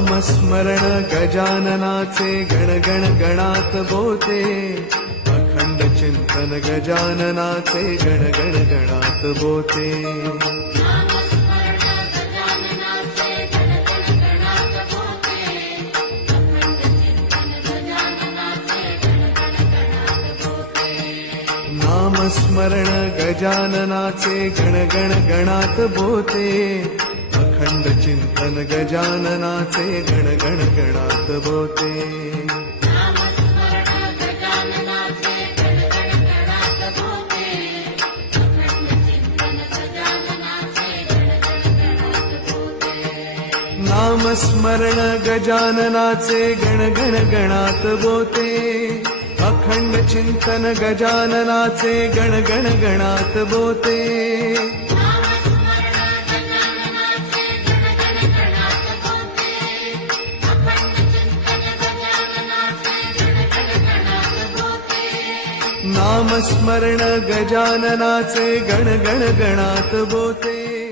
नामस्मरण गजाननाचे गण गण गणात बोते, अखंड चिंतन गजाननाचे गण गण गणात बोते. नामस्मरण गजाननाचे गण गण गणात बोते, अखंड चिंतन गजाननाचे गण गण गणात बोते. नामस्मरण गजाननाचे गण गण गणात बोते, अखंड चिंतन गजाननाचे गण गण गणात बोते. नामस्मरण गजाननाचे गण गण गणात बोते.